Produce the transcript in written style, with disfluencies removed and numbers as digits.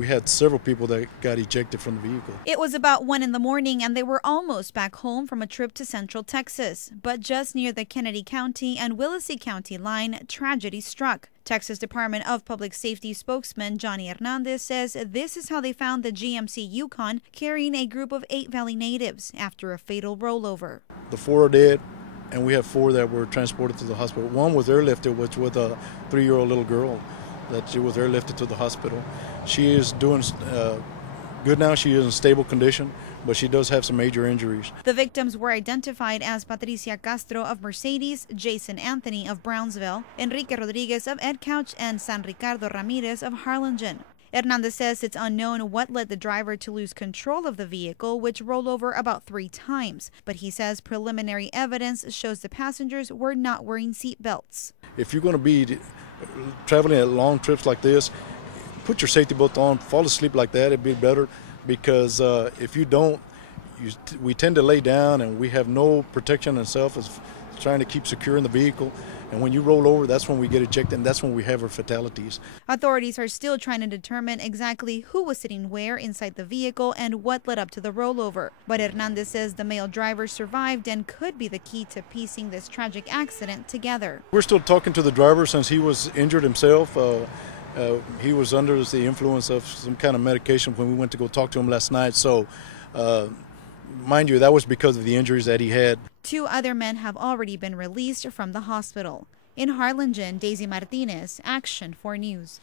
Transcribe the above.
We had several people that got ejected from the vehicle. It was about 1 in the morning and they were almost back home from a trip to Central Texas. But just near the Kennedy County and Willacy County line, tragedy struck. Texas Department of Public Safety spokesman Johnny Hernandez says this is how they found the GMC Yukon carrying a group of 8 Valley natives after a fatal rollover. The 4 are dead, and we have 4 that were transported to the hospital. 1 was airlifted, which was a 3-year-old little girl that she was airlifted to the hospital. She is doing good now. She is in stable condition, but she does have some major injuries. The victims were identified as Patricia Castro of Mercedes, Jason Anthony of Brownsville, Enrique Rodriguez of Ed Couch, and San Ricardo Ramirez of Harlingen. Hernandez says it's unknown what led the driver to lose control of the vehicle, which rolled over about 3 times. But he says preliminary evidence shows the passengers were not wearing seat belts. If you're going to be traveling at long trips like this, put your safety belt on, fall asleep like that, it'd be better, because if you don't, we tend to lay down and we have no protection in itself as trying to keep secure in the vehicle. And when you roll over, that's when we get ejected, and that's when we have our fatalities. Authorities are still trying to determine exactly who was sitting where inside the vehicle and what led up to the rollover. But Hernandez says the male driver survived and could be the key to piecing this tragic accident together. We're still talking to the driver since he was injured himself. He was under the influence of some kind of medication when we went to go talk to him last night. So, mind you, that was because of the injuries that he had. 2 other men have already been released from the hospital. In Harlingen, Daisy Martinez, Action 4 News.